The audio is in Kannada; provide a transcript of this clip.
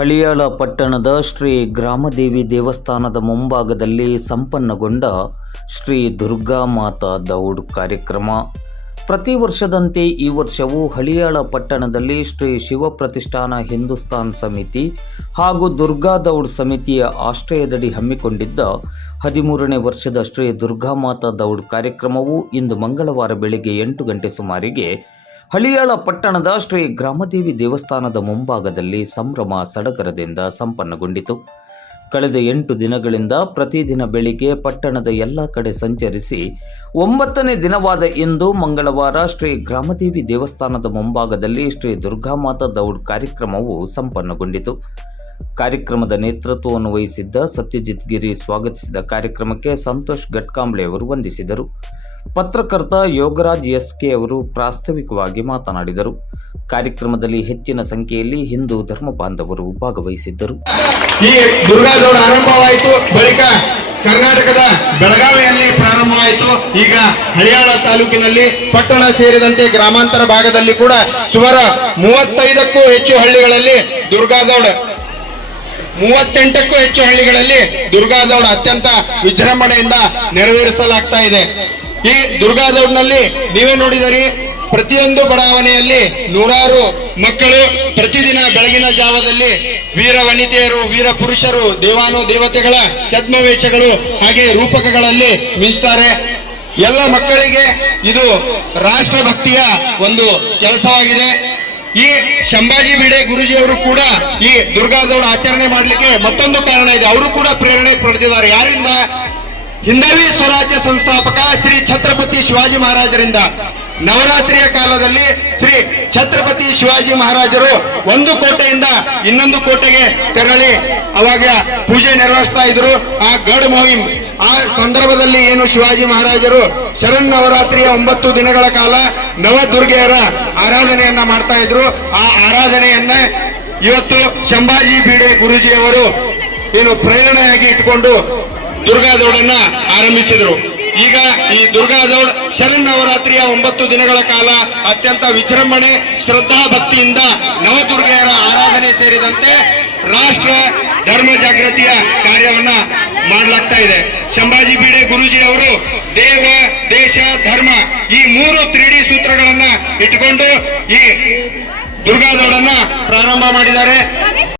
ಹಳಿಯಾಳ ಪಟ್ಟಣದ ಶ್ರೀ ಗ್ರಾಮದೇವಿ ದೇವಸ್ಥಾನದ ಮುಂಭಾಗದಲ್ಲಿ ಸಂಪನ್ನಗೊಂಡ ಶ್ರೀ ದುರ್ಗಾ ಮಾತಾ ದೌಡ್ ಕಾರ್ಯಕ್ರಮ. ಪ್ರತಿ ವರ್ಷದಂತೆ ಈ ವರ್ಷವೂ ಹಳಿಯಾಳ ಪಟ್ಟಣದಲ್ಲಿ ಶ್ರೀ ಶಿವ ಪ್ರತಿಷ್ಠಾನ ಹಿಂದೂಸ್ತಾನ್ ಸಮಿತಿ ಹಾಗೂ ದುರ್ಗಾ ದೌಡ್ ಸಮಿತಿಯ ಆಶ್ರಯದಡಿ ಹಮ್ಮಿಕೊಂಡಿದ್ದ ಹದಿಮೂರನೇ ವರ್ಷದ ಶ್ರೀ ದುರ್ಗಾ ಮಾತಾ ದೌಡ್ ಕಾರ್ಯಕ್ರಮವು ಇಂದು ಮಂಗಳವಾರ ಬೆಳಗ್ಗೆ ಎಂಟು ಗಂಟೆ ಸುಮಾರಿಗೆ ಹಳಿಯಾಳ ಪಟ್ಟಣದ ಶ್ರೀ ಗ್ರಾಮದೇವಿ ದೇವಸ್ಥಾನದ ಮುಂಭಾಗದಲ್ಲಿ ಸಂಭ್ರಮ ಸಡಗರದಿಂದ ಸಂಪನ್ನಗೊಂಡಿತು. ಕಳೆದ ಎಂಟು ದಿನಗಳಿಂದ ಪ್ರತಿದಿನ ಬೆಳಿಗ್ಗೆ ಪಟ್ಟಣದ ಎಲ್ಲ ಕಡೆ ಸಂಚರಿಸಿ ಒಂಬತ್ತನೇ ದಿನವಾದ ಇಂದು ಮಂಗಳವಾರ ಶ್ರೀ ಗ್ರಾಮದೇವಿ ದೇವಸ್ಥಾನದ ಮುಂಭಾಗದಲ್ಲಿ ಶ್ರೀ ದುರ್ಗಾಮಾತಾ ದೌಡ್ ಕಾರ್ಯಕ್ರಮವು ಸಂಪನ್ನಗೊಂಡಿತು. ಕಾರ್ಯಕ್ರಮದ ನೇತೃತ್ವವನ್ನು ವಹಿಸಿದ್ದ ಸತ್ಯಜಿತ್ ಗಿರಿ ಸ್ವಾಗತಿಸಿದ ಕಾರ್ಯಕ್ರಮಕ್ಕೆ ಸಂತೋಷ್ ಗಟ್ಕಾಂಬ್ಳೆ ಅವರು ವಂದಿಸಿದರು. ಪತ್ರಕರ್ತ ಯೋಗರಾಜ್ ಎಸ್ ಕೆ ಅವರು ಪ್ರಾಸ್ತಾವಿಕವಾಗಿ ಮಾತನಾಡಿದರು. ಕಾರ್ಯಕ್ರಮದಲ್ಲಿ ಹೆಚ್ಚಿನ ಸಂಖ್ಯೆಯಲ್ಲಿ ಹಿಂದೂ ಧರ್ಮ ಬಾಂಧವರು ಭಾಗವಹಿಸಿದ್ದರು. ಈ ದುರ್ಗಾದೌಡ ಆರಂಭವಾಯಿತು, ಬಳಿಕ ಕರ್ನಾಟಕದ ಬೆಳಗಾವಿಯಲ್ಲಿ ಪ್ರಾರಂಭವಾಯಿತು. ಈಗ ಹಳಿಯಾಳ ತಾಲೂಕಿನಲ್ಲಿ ಪಟ್ಟಣ ಸೇರಿದಂತೆ ಗ್ರಾಮಾಂತರ ಭಾಗದಲ್ಲಿ ಕೂಡ ಸುಮಾರು ಮೂವತ್ತೈದಕ್ಕೂ ಹೆಚ್ಚು ಹಳ್ಳಿಗಳಲ್ಲಿ ದುರ್ಗಾದೌಡ, ಮೂವತ್ತೆಂಟಕ್ಕೂ ಹೆಚ್ಚು ಹಳ್ಳಿಗಳಲ್ಲಿ ದುರ್ಗಾದೌಡ ಅತ್ಯಂತ ವಿಜೃಂಭಣೆಯಿಂದ ನೆರವೇರಿಸಲಾಗ್ತಾ ಇದೆ. ಈ ದುರ್ಗಾದೌಡ್ನಲ್ಲಿ ನೀವೇ ನೋಡಿದರೆ, ಪ್ರತಿಯೊಂದು ಬಡಾವಣೆಯಲ್ಲಿ ನೂರಾರು ಮಕ್ಕಳು ಪ್ರತಿದಿನ ಬೆಳಗಿನ ಜಾವದಲ್ಲಿ ವೀರ ವನಿತೆಯರು, ವೀರ ಪುರುಷರು, ದೇವಾನು ದೇವತೆಗಳ ಛದ್ಮವೇಷಗಳು ಹಾಗೆ ರೂಪಕಗಳಲ್ಲಿ ಮಿಂಚುತ್ತಾರೆ ಎಲ್ಲ ಮಕ್ಕಳಿಗೆ ಇದು ರಾಷ್ಟ್ರಭಕ್ತಿಯ ಒಂದು ಕೆಲಸವಾಗಿದೆ. ಈ ಶಂಭಾಜಿ ಬಿಡೆ ಗುರುಜಿಯವರು ಕೂಡ ಈ ದುರ್ಗಾದೌಡ ಆಚರಣೆ ಮಾಡಲಿಕ್ಕೆ ಮತ್ತೊಂದು ಕಾರಣ ಇದೆ. ಅವರು ಕೂಡ ಪ್ರೇರಣೆ ಪಡೆದಿದ್ದಾರೆ. ಯಾರಿಂದ? ಹಿಂದವಿ ಸ್ವರಾಜ್ಯ ಸಂಸ್ಥಾಪಕ ಶ್ರೀ ಛತ್ರಪತಿ ಶಿವಾಜಿ ಮಹಾರಾಜರಿಂದ ನವರಾತ್ರಿಯ ಕಾಲದಲ್ಲಿ ಶ್ರೀ ಛತ್ರಪತಿ ಶಿವಾಜಿ ಮಹಾರಾಜರು ಒಂದು ಕೋಟೆಯಿಂದ ಇನ್ನೊಂದು ಕೋಟೆಗೆ ತೆರಳಿ ಅವಾಗ ಪೂಜೆ ನೆರವೇರಿಸ್ತಾ ಇದ್ರು. ಆ ಗಡ್ ಮೊಹಿಮ್ ಆ ಸಂದರ್ಭದಲ್ಲಿ ಏನು ಶಿವಾಜಿ ಮಹಾರಾಜರು ಶರಣ್ ನವರಾತ್ರಿಯ ಒಂಬತ್ತು ದಿನಗಳ ಕಾಲ ನವದುರ್ಗೆಯರ ಆರಾಧನೆಯನ್ನ ಮಾಡ್ತಾ ಇದ್ರು. ಆ ಆರಾಧನೆಯನ್ನ ಇವತ್ತು ಶಂಭಾಜಿ ಬೀಡೆ ಗುರುಜಿಯವರು ಏನು ಪ್ರೇರಣೆಯಾಗಿ ಇಟ್ಕೊಂಡು ದುರ್ಗಾದೌಡನ್ನ ಆರಂಭಿಸಿದರು. ಈಗ ಈ ದುರ್ಗಾದೌಡ್ ಶರಣ್ ನವರಾತ್ರಿಯ ಒಂಬತ್ತು ದಿನಗಳ ಕಾಲ ಅತ್ಯಂತ ವಿಜೃಂಭಣೆ, ಶ್ರದ್ಧಾ ಭಕ್ತಿಯಿಂದ ನವದುರ್ಗೆಯರ ಆರಾಧನೆ ಸೇರಿದಂತೆ ರಾಷ್ಟ್ರ ಧರ್ಮ ಜಾಗೃತಿಯ ಕಾರ್ಯವನ್ನ ಮಾಡಲಾಗ್ತಾ ಇದೆ. ಶಂಭಾಜಿ ಬೀಡೆ ಗುರುಜಿ ಅವರು ದೇವ, ದೇಶ, ಧರ್ಮ ಈ ಮೂರು ತ್ರೀಡಿ ಸೂತ್ರಗಳನ್ನ ಇಟ್ಕೊಂಡು ಈ ದುರ್ಗಾದೌಡನ್ನ ಪ್ರಾರಂಭ ಮಾಡಿದ್ದಾರೆ.